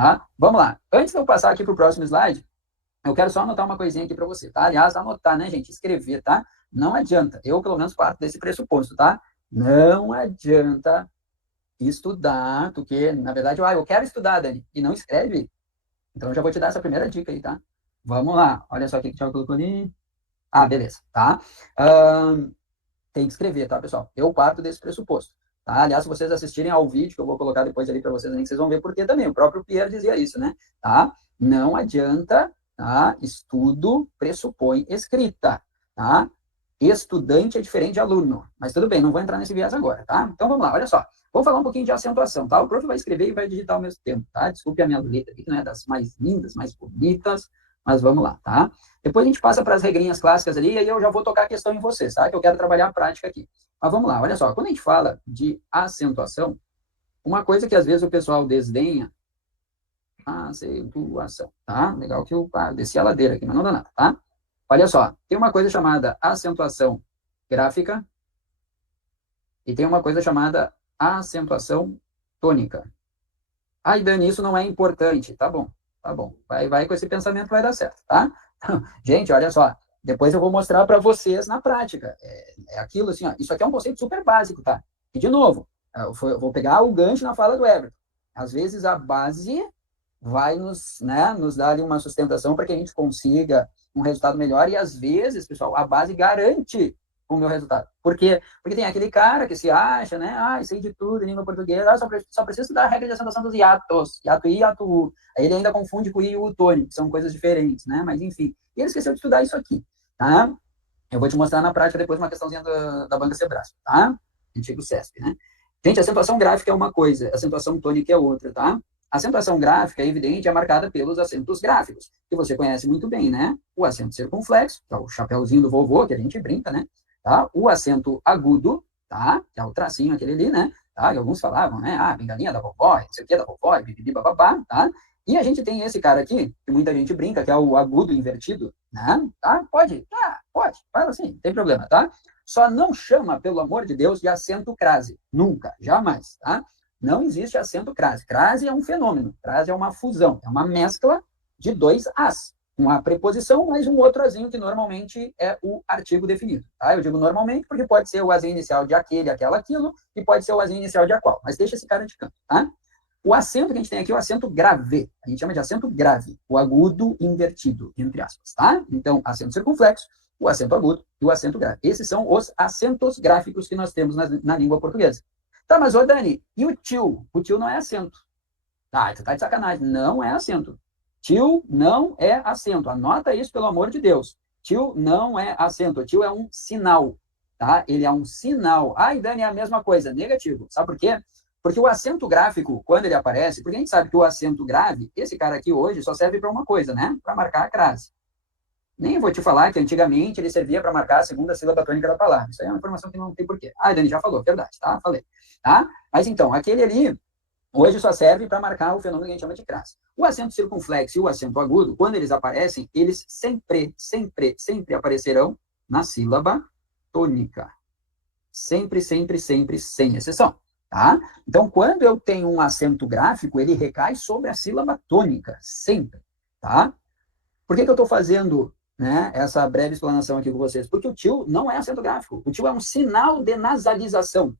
tá? Vamos lá. Antes de eu passar aqui para o próximo slide, eu quero só anotar uma coisinha aqui para você, tá? Aliás, anotar, né, gente? Escrever, tá? Não adianta. Eu, pelo menos, parto desse pressuposto, tá? Não adianta estudar, porque, na verdade, eu quero estudar, Dani, e não escreve. Então, eu já vou te dar essa primeira dica aí, tá? Vamos lá. Olha só o que o Thiago colocou ali. Ah, beleza, tá? Tem que escrever, tá, pessoal? Eu parto desse pressuposto. Tá? Aliás, se vocês assistirem ao vídeo, que eu vou colocar depois ali para vocês, vocês vão ver por que também. O próprio Pierre dizia isso, né? Tá? Não adianta, tá? Estudo pressupõe escrita, tá? Estudante é diferente de aluno. Mas tudo bem, não vou entrar nesse viés agora, tá? Então vamos lá, olha só. Vou falar um pouquinho de acentuação, tá? O prof vai escrever e vai digitar ao mesmo tempo, tá? Desculpe a minha letra aqui, que não é das mais lindas, mais bonitas, mas vamos lá, tá? Depois a gente passa para as regrinhas clássicas ali, e aí eu já vou tocar a questão em vocês, tá? Que eu quero trabalhar a prática aqui. Mas vamos lá, olha só. Quando a gente fala de acentuação, uma coisa que às vezes o pessoal desdenha, acentuação, tá? Legal que eu desci a ladeira aqui, mas não dá nada, tá? Olha só, tem uma coisa chamada acentuação gráfica e tem uma coisa chamada acentuação tônica. Ai, Dani, isso não é importante. Tá bom, tá bom. Vai com esse pensamento, vai dar certo, tá? Gente, olha só. Depois eu vou mostrar para vocês na prática. É aquilo assim, ó. Isso aqui é um conceito super básico, tá? E, de novo, eu vou pegar o gancho na fala do Everton. Às vezes a base vai nos dar ali uma sustentação para que a gente consiga um resultado melhor. E, às vezes, pessoal, a base garante o meu resultado. Por quê? Porque tem aquele cara que se acha, né? Sei de tudo em língua portuguesa, só preciso estudar a regra de acentuação dos hiatos, hiato I, hiato U. Aí ele ainda confunde com o I e o tônico, que são coisas diferentes, né? Mas, enfim. E ele esqueceu de estudar isso aqui, tá? Eu vou te mostrar na prática depois uma questãozinha da banca Sebrasco, tá? Antigo CESP, né? Gente, acentuação gráfica é uma coisa, acentuação tônica é outra, tá? A acentuação gráfica, é evidente, é marcada pelos acentos gráficos, que você conhece muito bem, né? O acento circunflexo, que é o chapéuzinho do vovô, que a gente brinca, né? Tá? O acento agudo, tá? Que é o tracinho aquele ali, né? Tá? E alguns falavam, né? Bengalinha da vovó, não sei o que da vovó, bibibi, bababá, tá? E a gente tem esse cara aqui, que muita gente brinca, que é o agudo invertido, né? Tá? Pode, fala assim, não tem problema, tá? Só não chama, pelo amor de Deus, de acento crase. Nunca, jamais, tá? Não existe acento crase. Crase é um fenômeno, crase é uma fusão, é uma mescla de dois as. Uma preposição, mais um outro azinho, que normalmente é o artigo definido. Tá? Eu digo normalmente porque pode ser o azinho inicial de aquele, aquela, aquilo, e pode ser o azinho inicial de a qual. Mas deixa esse cara de canto, tá? O acento que a gente tem aqui é o acento grave. A gente chama de acento grave, o agudo invertido, entre aspas, tá? Então, acento circunflexo, o acento agudo e o acento grave. Esses são os acentos gráficos que nós temos na língua portuguesa. Tá, mas, ô Dani, e o tio? O tio não é acento. Tu tá de sacanagem. Não é acento. Tio não é acento. Anota isso, pelo amor de Deus. Tio não é acento. Tio é um sinal, tá? Ele é um sinal. Dani, é a mesma coisa. Negativo. Sabe por quê? Porque o acento gráfico, quando ele aparece, porque a gente sabe que o acento grave, esse cara aqui hoje só serve para uma coisa, né? Para marcar a crase. Nem vou te falar que antigamente ele servia para marcar a segunda sílaba tônica da palavra. Isso aí é uma informação que não tem porquê. Dani já falou, verdade, tá? Falei. Tá? Mas então, aquele ali, hoje só serve para marcar o fenômeno que a gente chama de crase. O acento circunflexo e o acento agudo, quando eles aparecem, eles sempre aparecerão na sílaba tônica. Sempre, sem exceção. Tá? Então, quando eu tenho um acento gráfico, ele recai sobre a sílaba tônica, sempre. Tá? Por que eu estou fazendo, né, essa breve explanação aqui com vocês? Porque o tio não é acento gráfico. O tio é um sinal de nasalização.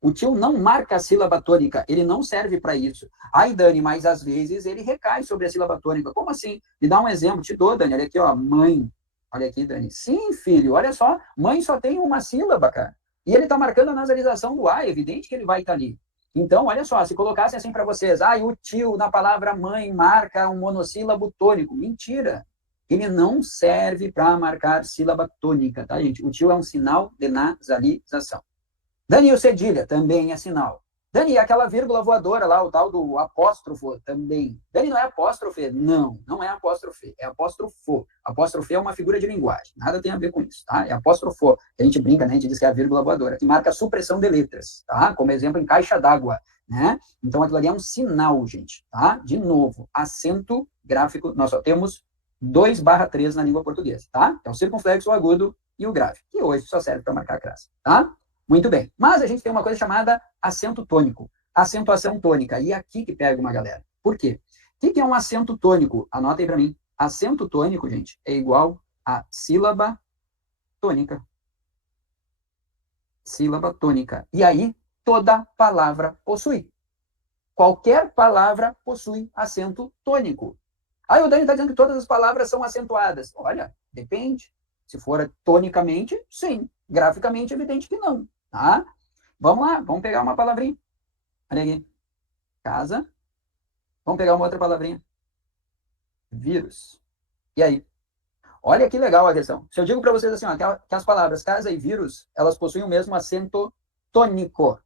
O tio não marca a sílaba tônica, ele não serve para isso. Dani, mas às vezes ele recai sobre a sílaba tônica. Como assim? Me dá um exemplo, te dou, Dani. Olha aqui, ó, mãe. Olha aqui, Dani. Sim, filho, olha só. Mãe só tem uma sílaba, cara. E ele está marcando a nasalização do A, é evidente que ele vai estar ali. Então, olha só, se colocasse assim para vocês, o tio na palavra mãe marca um monossílabo tônico. Mentira. Ele não serve para marcar sílaba tônica, tá, gente? O tio é um sinal de nasalização. Dani, o cedilha também é sinal. Dani, aquela vírgula voadora lá, o tal do apóstrofo também. Dani, não é apóstrofe? Não, não é apóstrofe, é apóstrofo. Apóstrofe é uma figura de linguagem, nada tem a ver com isso, tá? É apóstrofo. A gente brinca, né? A gente diz que é a vírgula voadora, que marca a supressão de letras, tá? Como exemplo, em caixa d'água, né? Então, aquilo ali é um sinal, gente, tá? De novo, acento gráfico, nós só temos 2/3 na língua portuguesa, tá? É o circunflexo, o agudo e o grave, que hoje só serve para marcar a crase, tá? Muito bem. Mas a gente tem uma coisa chamada acento tônico, acentuação tônica. E é aqui que pega uma galera. Por quê? que é um acento tônico? Anota aí para mim. Acento tônico, gente, é igual a sílaba tônica. Sílaba tônica. E aí, toda palavra possui. Qualquer palavra possui acento tônico. Aí o Dani está dizendo que todas as palavras são acentuadas. Olha, depende. Se for tonicamente, sim. Graficamente, evidente que não. Tá? Vamos lá, vamos pegar uma palavrinha. Olha aqui. Casa. Vamos pegar uma outra palavrinha. Vírus. E aí? Olha que legal a questão. Se eu digo para vocês assim, ó, que as palavras casa e vírus, elas possuem o mesmo acento tônico.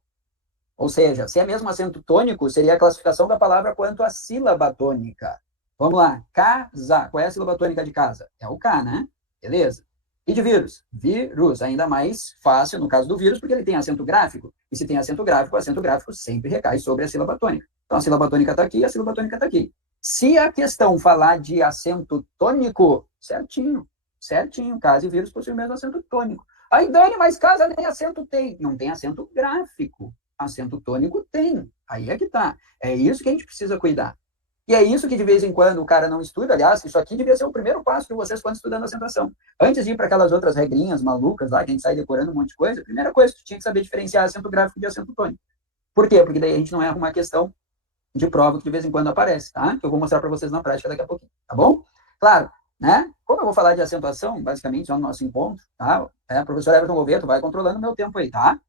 Ou seja, se é mesmo acento tônico, seria a classificação da palavra quanto à sílaba tônica. Vamos lá. Casa. Qual é a sílaba tônica de casa? É o K, né? Beleza. E de vírus? Vírus. Ainda mais fácil no caso do vírus, porque ele tem acento gráfico. E se tem acento gráfico, o acento gráfico sempre recai sobre a sílaba tônica. Então, a sílaba tônica está aqui, a sílaba tônica está aqui. Se a questão falar de acento tônico, certinho. Certinho. Casa e vírus possuem o mesmo acento tônico. Aí, Dani, mas casa nem acento tem. Não tem acento gráfico. Acento tônico tem. Aí é que tá. É isso que a gente precisa cuidar. E é isso que de vez em quando o cara não estuda. Aliás, isso aqui devia ser o primeiro passo de vocês quando estudando acentuação. Antes de ir para aquelas outras regrinhas malucas lá, que a gente sai decorando um monte de coisa, a primeira coisa que tu tinha que saber diferenciar acento gráfico de acento tônico. Por quê? Porque daí a gente não erra uma questão de prova que de vez em quando aparece, tá? Que eu vou mostrar para vocês na prática daqui a pouquinho, tá bom? Claro, né? Como eu vou falar de acentuação, basicamente, já no nosso encontro, tá? Professor Everton Gouveia, tu vai controlando o meu tempo aí, tá?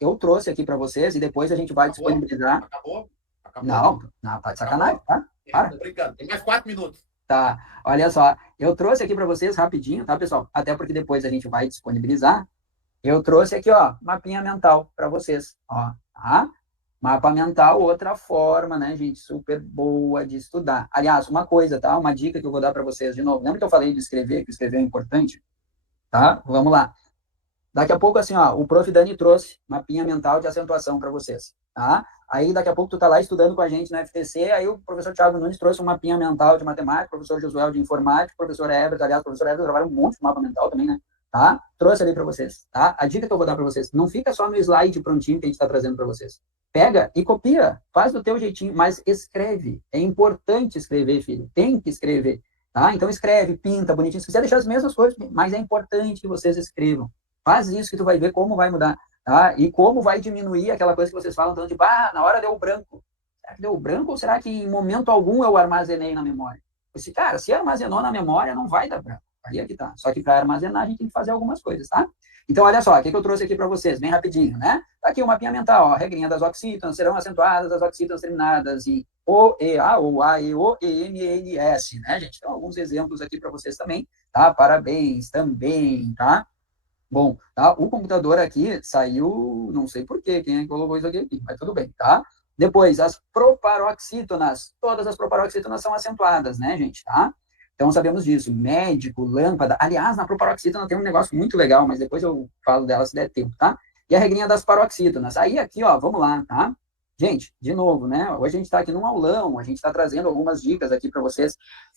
Eu trouxe aqui para vocês e depois a gente vai disponibilizar. Acabou? Não, tá de sacanagem, tá? Para. Tô brincando, tem mais 4 minutos. Tá, olha só, eu trouxe aqui para vocês rapidinho, tá, pessoal? Até porque depois a gente vai disponibilizar. Eu trouxe aqui, ó, mapinha mental para vocês, ó, tá? Mapa mental, outra forma, né, gente, super boa de estudar. Aliás, uma coisa, tá? Uma dica que eu vou dar para vocês de novo. Lembra que eu falei de escrever, que escrever é importante? Tá? Vamos lá. Daqui a pouco, assim, ó, o prof. Dani trouxe mapinha mental de acentuação para vocês, tá? Aí, daqui a pouco, tu tá lá estudando com a gente no FTC, aí o professor Thiago Nunes trouxe um mapinha mental de matemática, o professor Josué de informática, o professor Everton, aliás, o professor Everton trabalha um monte de mapa mental também, né? Tá? Trouxe ali para vocês, tá? A dica que eu vou dar para vocês, não fica só no slide prontinho que a gente está trazendo para vocês. Pega e copia, faz do teu jeitinho, mas escreve. É importante escrever, filho. Tem que escrever, tá? Então, escreve, pinta, bonitinho. Se quiser deixar as mesmas coisas, mas é importante que vocês escrevam. Faz isso que tu vai ver como vai mudar, tá? E como vai diminuir aquela coisa que vocês falam tanto de, na hora deu branco. Será que deu branco ou será que em momento algum eu armazenei na memória? Cara, se armazenou na memória, não vai dar branco. Aí é que tá. Só que para armazenar, a gente tem que fazer algumas coisas, tá? Então, olha só, o que eu trouxe aqui para vocês, bem rapidinho, né? Tá aqui o mapinha mental, ó, regrinha das oxítonas, serão acentuadas as oxítonas terminadas em O, E, A, ou A, E, O, E, M, E, N, S, né, gente? Então, alguns exemplos aqui para vocês também, tá? Parabéns também, tá? Bom, tá? O computador aqui saiu, não sei por quê, quem é que colocou isso aqui, mas tudo bem, tá? Depois, as proparoxítonas, todas as proparoxítonas são acentuadas, né, gente, tá? Então, sabemos disso. Médico, lâmpada. Aliás, na proparoxítona tem um negócio muito legal, mas depois eu falo dela se der tempo, tá? E a regrinha das paroxítonas. Aí, aqui, ó, vamos lá, tá? Gente, de novo, né? Hoje a gente está aqui num aulão, a gente está trazendo algumas dicas aqui para vocês.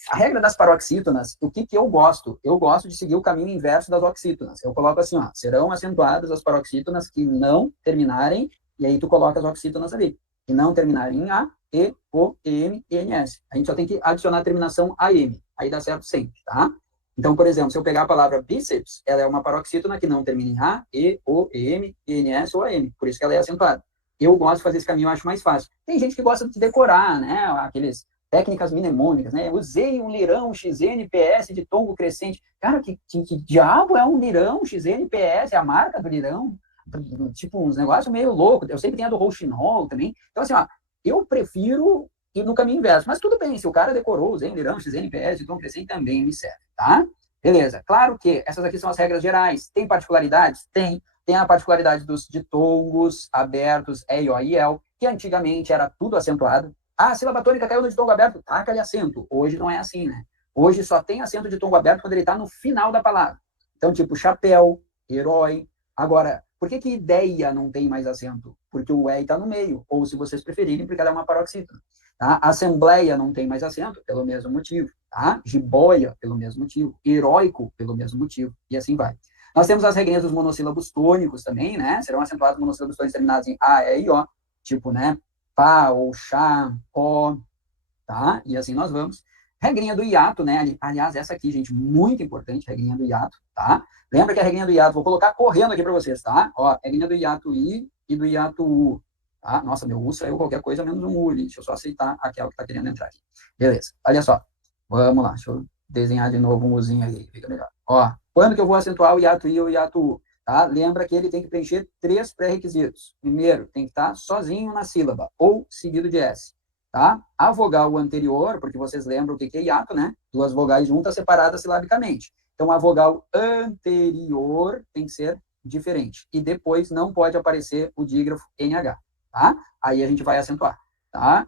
A regra das paroxítonas, o que eu gosto? Eu gosto de seguir o caminho inverso das oxítonas. Eu coloco assim, ó, serão acentuadas as paroxítonas que não terminarem, e aí tu coloca as oxítonas ali, que não terminarem em A, E, O, M, E, N, S. A gente só tem que adicionar a terminação AM, aí dá certo sempre, tá? Então, por exemplo, se eu pegar a palavra bíceps, ela é uma paroxítona que não termina em A, E, O, M, E, N, S ou AM, por isso que ela é acentuada. Eu gosto de fazer esse caminho, eu acho mais fácil. Tem gente que gosta de decorar, né? Aqueles técnicas mnemônicas, né? Usei um lirão XNPS de tombo crescente. Cara, que diabo é um lirão XNPS? É a marca do lirão? Tipo, uns negócios meio loucos. Eu sei que tem a do Rouxinol também. Então, assim, ó, eu prefiro ir no caminho inverso. Mas tudo bem, se o cara decorou, usei um lirão XNPS de tombo crescente, também me serve, tá? Beleza. Claro que essas aqui são as regras gerais. Tem particularidades? Tem. Tem a particularidade dos ditongos abertos, E, O e El, que antigamente era tudo acentuado. Ah, a sílaba tônica caiu no ditongo aberto, taca-lhe acento. Hoje não é assim, né? Hoje só tem acento de ditongo aberto quando ele está no final da palavra. Então, tipo, chapéu, herói. Agora, por que ideia não tem mais acento? Porque o E está no meio. Ou, se vocês preferirem, porque ela é uma paroxítona. Tá? Assembleia não tem mais acento, pelo mesmo motivo. Tá? Jiboia, pelo mesmo motivo. Heróico, pelo mesmo motivo. E assim vai. Nós temos as regrinhas dos monossílabos tônicos também, né? Serão acentuados monossílabos tônicos terminados em A, E e O. Tipo, né? Pá, ou chá, ó. tá? E assim nós vamos. Regrinha do hiato, né? Aliás, essa aqui, gente, muito importante, regrinha do hiato, tá? Lembra que a regrinha do hiato, vou colocar correndo aqui para vocês, tá? Ó, regrinha do hiato I e do hiato U, tá? Nossa, meu U saiu qualquer coisa menos um U ali. Deixa eu só aceitar aquela que está querendo entrar aqui. Beleza, olha só. Vamos lá, deixa eu desenhar de novo um Uzinho ali, fica legal. Ó, quando que eu vou acentuar o hiato I ou o hiato U? Tá? Lembra que ele tem que preencher 3 pré-requisitos. Primeiro, tem que estar sozinho na sílaba, ou seguido de S. Tá? A vogal anterior, porque vocês lembram o que é hiato, né? 2 vogais juntas separadas silabicamente. Então, a vogal anterior tem que ser diferente. E depois não pode aparecer o dígrafo NH, tá? Aí a gente vai acentuar, tá?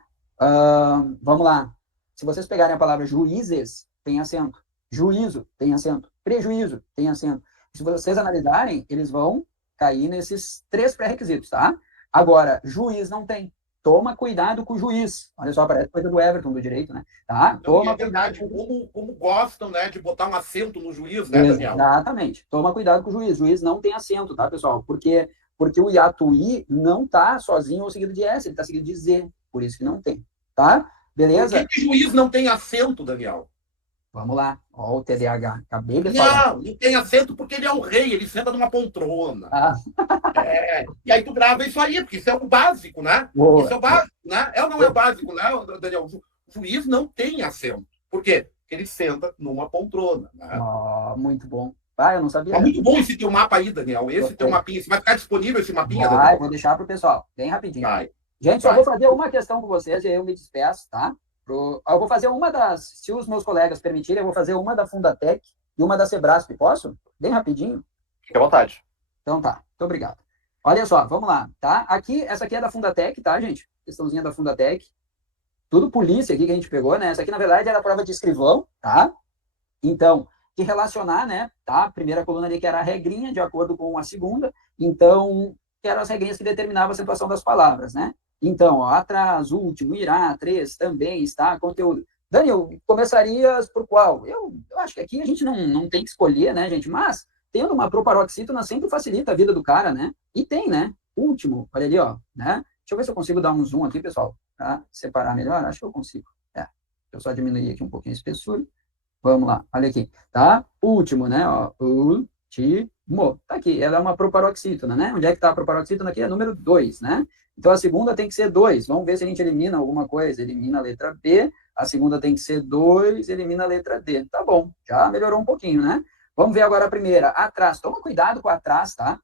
Vamos lá. Se vocês pegarem a palavra juízes, tem acento. Juízo, tem acento. Prejuízo, tem acento. Se vocês analisarem, eles vão cair nesses 3 pré-requisitos, tá? Agora, juiz não tem. Toma cuidado com o juiz. Olha só, parece coisa do Everton, do direito, né? Tá? Não, Toma é verdade, como gostam, né, de botar um acento no juiz, né, Daniel? Exatamente. Toma cuidado com o juiz. O juiz não tem acento, tá, pessoal? Porque o hiato I não tá sozinho ou seguido de S, ele tá seguido de Z. Por isso que não tem, tá? Beleza? Por que juiz não tem acento, Daniel? Vamos lá. Ó, o TDAH. Acabei de falar. Não tem acento porque ele é o rei, ele senta numa poltrona. Ah. E aí tu grava isso aí, porque isso é o básico, né? Boa. Isso é o básico, né? É ou não é o básico, né, Daniel? O juiz não tem acento. Por quê? Porque ele senta numa poltrona. Né? Muito bom. Eu não sabia. É muito bom esse teu mapa aí, Daniel. Esse teu mapinha. Vai ficar disponível esse mapinha, Daniel? Vou deixar para o pessoal, bem rapidinho. Vai. Gente, só vou fazer uma questão com vocês e aí eu me despeço, tá? Eu vou fazer uma das, se os meus colegas permitirem, eu vou fazer uma da Fundatec e uma da Sebrasp. Posso? Bem rapidinho. Fique à vontade. Então tá, muito obrigado. Olha só, vamos lá, tá? Aqui, essa aqui é da Fundatec, tá, gente? Questãozinha da Fundatec. Tudo polícia aqui que a gente pegou, né? Essa aqui, na verdade, era a prova de escrivão, tá? Então, que relacionar, né? Tá? A primeira coluna ali que era a regrinha, de acordo com a segunda. Então, que eram as regrinhas que determinavam a acentuação das palavras, né? Então, ó, atrás, último, irá, 3, também, está, conteúdo. Daniel, começarias por qual? Eu acho que aqui a gente não tem que escolher, né, gente? Mas, tendo uma proparoxítona sempre facilita a vida do cara, né? E tem, né? Último, olha ali, ó, né? Deixa eu ver se eu consigo dar um zoom aqui, pessoal, para separar melhor. Acho que eu consigo. Deixa eu só diminuir aqui um pouquinho a espessura. Vamos lá, olha aqui, tá? Último, né? Ó, último. Tá aqui, ela é uma proparoxítona, né? Onde é que tá a proparoxítona aqui? É número 2, né? Então, a segunda tem que ser 2. Vamos ver se a gente elimina alguma coisa. Elimina a letra B. A segunda tem que ser 2, elimina a letra D. Tá bom, já melhorou um pouquinho, né? Vamos ver agora a primeira. Atrás. Toma cuidado com atrás, tá?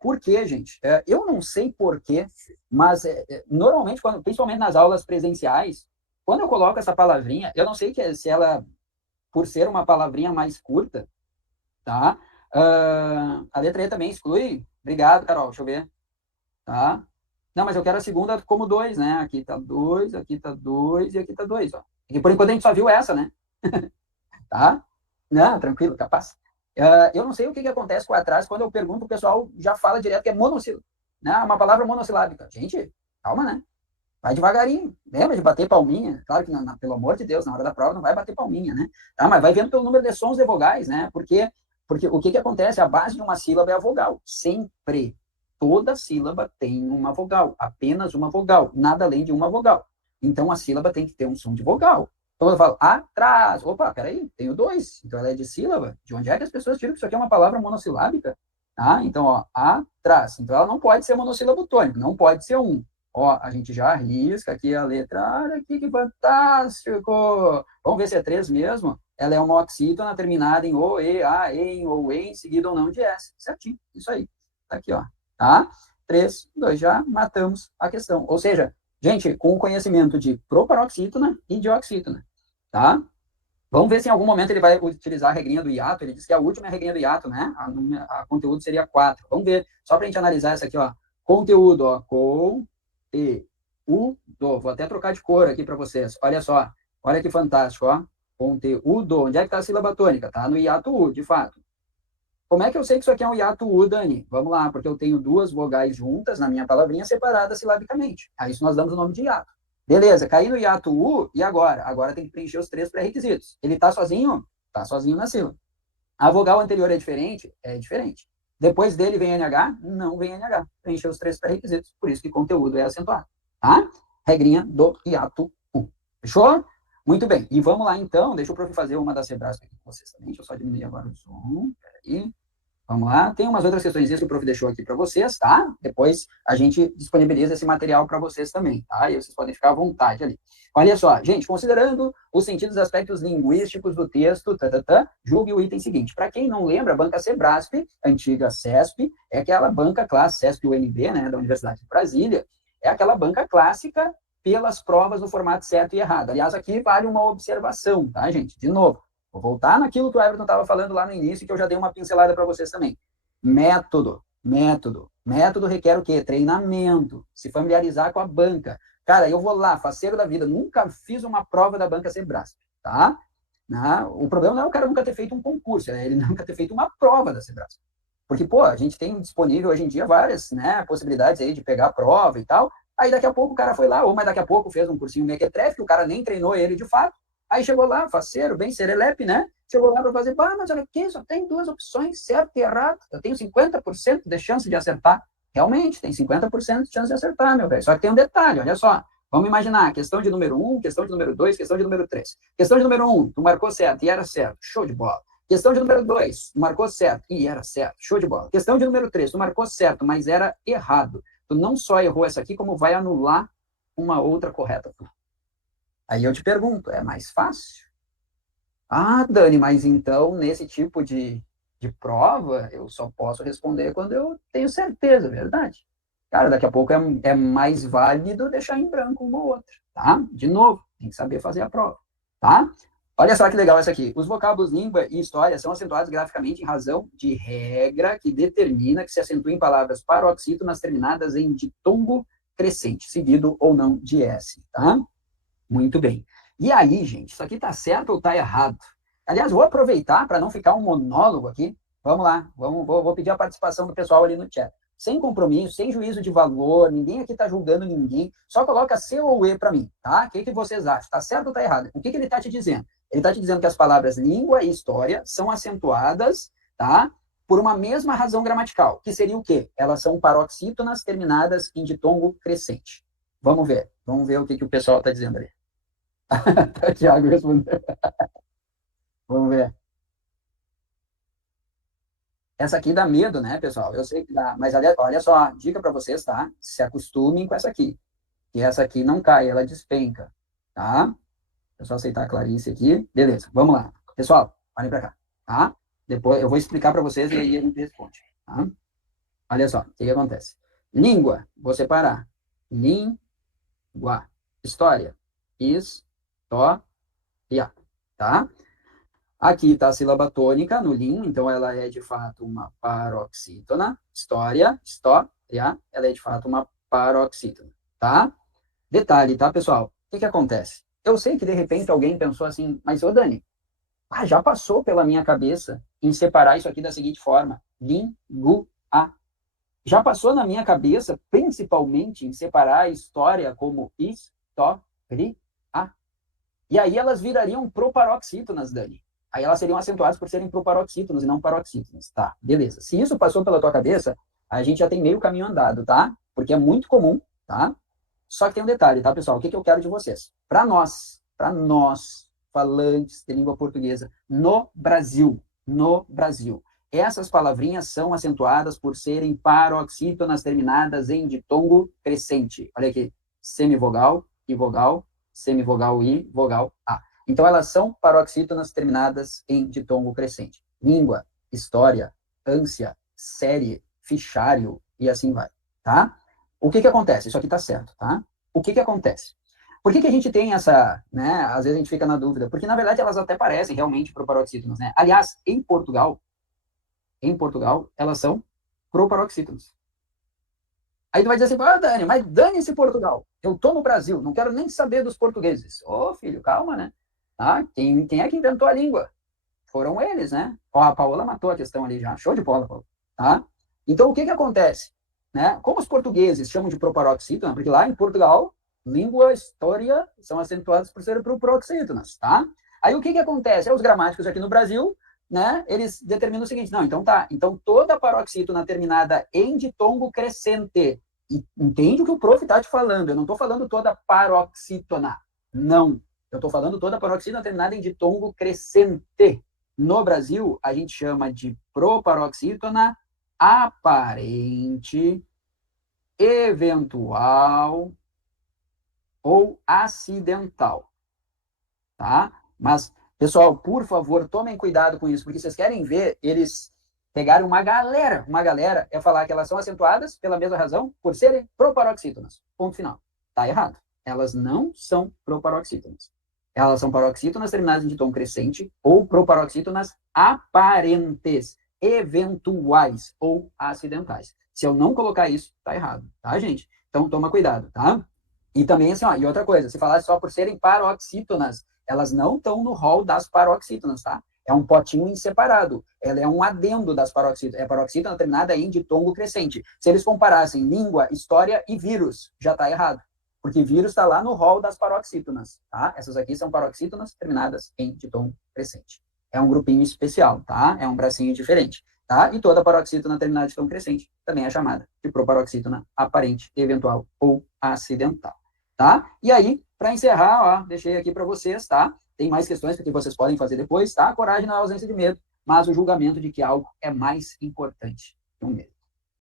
Por quê, gente? Eu não sei por quê, mas normalmente, principalmente nas aulas presenciais, quando eu coloco essa palavrinha, eu não sei se ela, por ser uma palavrinha mais curta, tá? A letra E também exclui. Obrigado, Carol. Deixa eu ver. Tá? Não, mas eu quero a segunda como 2, né? Aqui tá 2, aqui tá 2 e aqui tá 2, ó. Porque por enquanto a gente só viu essa, né? Tá? Não, tranquilo, capaz. Eu não sei o que acontece com atrás quando eu pergunto, o pessoal já fala direto que é monossílabo, né? Uma palavra monossilábica. Gente, calma, né? Vai devagarinho. Lembra de bater palminha? Claro que, pelo amor de Deus, na hora da prova não vai bater palminha, né? Tá? Mas vai vendo pelo número de sons de vogais, né? Porque o que acontece? A base de uma sílaba é a vogal. Sempre. Toda sílaba tem uma vogal. Apenas uma vogal. Nada além de uma vogal. Então, a sílaba tem que ter um som de vogal. Então, eu falo, atrás. Opa, peraí, tenho 2. Então, ela é de sílaba. De onde é que as pessoas tiram que isso aqui é uma palavra monossilábica? Tá? Então, ó, atrás. Então, ela não pode ser monossílabo tônico. Não pode ser um. Ó, a gente já risca aqui a letra. Olha aqui, que fantástico! Vamos ver se é 3 mesmo. Ela é uma oxítona terminada em O, E, A, em, ou em, seguida ou não de S. Certinho, isso aí. Tá aqui, ó. Tá? 3, 2, já matamos a questão. Ou seja, gente, com o conhecimento de proparoxítona e de oxítona. Tá? Vamos ver se em algum momento ele vai utilizar a regrinha do hiato. Ele disse que a última é a regrinha do hiato, né? A conteúdo seria 4. Vamos ver, só para a gente analisar essa aqui, ó. Conteúdo, ó. Conteúdo. Vou até trocar de cor aqui para vocês. Olha só. Olha que fantástico, ó. Conteúdo. Onde é que está a sílaba tônica? Tá no hiato U, de fato. Como é que eu sei que isso aqui é um hiato U, Dani? Vamos lá, porque eu tenho 2 vogais juntas na minha palavrinha separadas silabicamente. A isso nós damos o nome de hiato. Beleza, caí no hiato U, e agora? Agora tem que preencher os 3 pré-requisitos. Ele está sozinho? Está sozinho na sílaba. A vogal anterior é diferente? É diferente. Depois dele vem NH? Não vem NH. Preencher os 3 pré-requisitos. Por isso que conteúdo é acentuado. Tá? Regrinha do hiato U. Fechou? Muito bem. E vamos lá, então. Deixa o prof fazer uma das Sebrasp aqui com vocês também. Deixa eu só diminuir agora o zoom. Peraí. Vamos lá. Tem umas outras questões que o prof deixou aqui para vocês, tá? Depois a gente disponibiliza esse material para vocês também, tá? E vocês podem ficar à vontade ali. Olha só, gente, considerando os sentidos e aspectos linguísticos do texto, julgue o item seguinte. Para quem não lembra, a banca Sebrasp, antiga CESP, é aquela banca clássica, CESP-UNB, né, da Universidade de Brasília, é aquela banca clássica pelas provas no formato certo e errado. Aliás, aqui vale uma observação, tá, gente? De novo, vou voltar naquilo que o Everton estava falando lá no início, que eu já dei uma pincelada para vocês também. Método. Método requer o quê? Treinamento. Se familiarizar com a banca. Cara, eu vou lá, faceiro da vida, nunca fiz uma prova da banca Sebrasp, tá? O problema não é o cara nunca ter feito um concurso, é ele nunca ter feito uma prova da Sebrasp. Porque, pô, a gente tem disponível hoje em dia várias, né, possibilidades aí de pegar a prova e tal. Aí daqui a pouco o cara foi lá, ou mas daqui a pouco fez um cursinho mequetrefe, que o cara nem treinou ele de fato. Aí chegou lá, faceiro, bem serelepe, né? Chegou lá para fazer, mas olha aqui, só tem duas opções, certo e errado. Eu tenho 50% de chance de acertar. Realmente, tem 50% de chance de acertar, meu velho. Só que tem um detalhe, olha só. Vamos imaginar, questão de número 1, questão de número 2, questão de número 3. Questão de número 1, tu marcou certo e era certo. Show de bola. Questão de número 2, tu marcou certo e era certo. Show de bola. Questão de número 3, tu marcou certo, mas era errado. Tu não só errou essa aqui, como vai anular uma outra correta. Aí eu te pergunto, é mais fácil? Ah, Dani, mas então, nesse tipo de prova, eu só posso responder quando eu tenho certeza, verdade? Cara, daqui a pouco é mais válido deixar em branco uma ou outra, tá? De novo, tem que saber fazer a prova, tá? Olha só que legal essa aqui. Os vocábulos língua e história são acentuados graficamente em razão de regra que determina que se acentuem palavras paroxítonas terminadas em ditongo crescente, seguido ou não de S, tá? Muito bem. E aí, gente, isso aqui tá certo ou tá errado? Aliás, vou aproveitar para não ficar um monólogo aqui. Vamos lá, vou pedir a participação do pessoal ali no chat. Sem compromisso, sem juízo de valor, ninguém aqui está julgando ninguém. Só coloca C ou E para mim, tá? O que vocês acham? Tá certo ou tá errado? O que ele está te dizendo? Ele está te dizendo que as palavras língua e história são acentuadas, tá? Por uma mesma razão gramatical, que seria o quê? Elas são paroxítonas terminadas em ditongo crescente. Vamos ver o que o pessoal está dizendo ali. O Thiago respondeu. Vamos ver. Essa aqui dá medo, né, pessoal? Eu sei que dá, mas olha só, dica para vocês, tá? Se acostumem com essa aqui. Que essa aqui não cai, ela despenca, tá? É só aceitar a Clarice aqui. Beleza, vamos lá. Pessoal, olhem para cá, tá? Depois eu vou explicar para vocês e aí a gente responde, tá? Olha só, o que acontece? Língua, vou separar. Língua. História. História, tá? Aqui está a sílaba tônica no lin, então ela é de fato uma paroxítona. História, ela é de fato uma paroxítona, tá? Detalhe, tá, pessoal? O que acontece? Eu sei que de repente alguém pensou assim, mas ô Dani, já passou pela minha cabeça em separar isso aqui da seguinte forma: língua. Já passou na minha cabeça, principalmente, em separar a história como história. E aí elas virariam proparoxítonas, Dani. Aí elas seriam acentuadas por serem proparoxítonas e não paroxítonas. Tá, beleza. Se isso passou pela tua cabeça, a gente já tem meio caminho andado, tá? Porque é muito comum, tá? Só que tem um detalhe, tá, pessoal? O que eu quero de vocês? Para nós, falantes de língua portuguesa, no Brasil, essas palavrinhas são acentuadas por serem paroxítonas terminadas em ditongo crescente. Olha aqui, semivogal e vogal, semivogal I, vogal A. Então, elas são paroxítonas terminadas em ditongo crescente. Língua, história, ânsia, série, fichário e assim vai, tá? O que acontece? Isso aqui tá certo, tá? O que acontece? Por que a gente tem essa, né? Às vezes a gente fica na dúvida, porque na verdade elas até parecem realmente proparoxítonas, né? Aliás, em Portugal, elas são proparoxítonas. Aí tu vai dizer assim, Dani, mas dane-se Portugal. Eu tô no Brasil, não quero nem saber dos portugueses. Ô, filho, calma, né? Ah, quem é que inventou a língua? Foram eles, né? Ó, a Paola matou a questão ali já. Show de bola, Paola. Tá? Então, o que acontece? Né? Como os portugueses chamam de proparoxítona, porque lá em Portugal, língua, história são acentuadas por serem proparoxítonas, tá? Aí o que acontece? Os gramáticos aqui no Brasil, né, eles determinam o seguinte, não, então tá, então toda paroxítona terminada em ditongo crescente, e entende o que o prof está te falando, eu não estou falando toda paroxítona, não, Eu estou falando toda paroxítona terminada em ditongo crescente. No Brasil, a gente chama de proparoxítona aparente, eventual ou acidental, tá? Mas, pessoal, por favor, tomem cuidado com isso, porque vocês querem ver eles pegarem uma galera é falar que elas são acentuadas pela mesma razão, por serem proparoxítonas. Ponto final. Tá errado. Elas não são proparoxítonas. Elas são paroxítonas terminadas em ditom crescente ou proparoxítonas aparentes, eventuais ou acidentais. Se eu não colocar isso, tá errado, tá, gente? Então, toma cuidado, tá? E também, assim, ó, e outra coisa, se falar só por serem paroxítonas, elas não estão no rol das paroxítonas, tá? É um potinho em separado. Ela é um adendo das paroxítonas. É paroxítona terminada em ditongo crescente. Se eles comparassem língua, história e vírus, já tá errado. Porque vírus está lá no rol das paroxítonas, tá? Essas aqui são paroxítonas terminadas em ditongo crescente. É um grupinho especial, tá? É um bracinho diferente, tá? E toda paroxítona terminada de ditongo crescente também é chamada de proparoxítona aparente, eventual ou acidental, tá? E aí, para encerrar, ó, deixei aqui para vocês, tá? Tem mais questões que vocês podem fazer depois, tá? Coragem na ausência de medo, mas o julgamento de que algo é mais importante que o medo.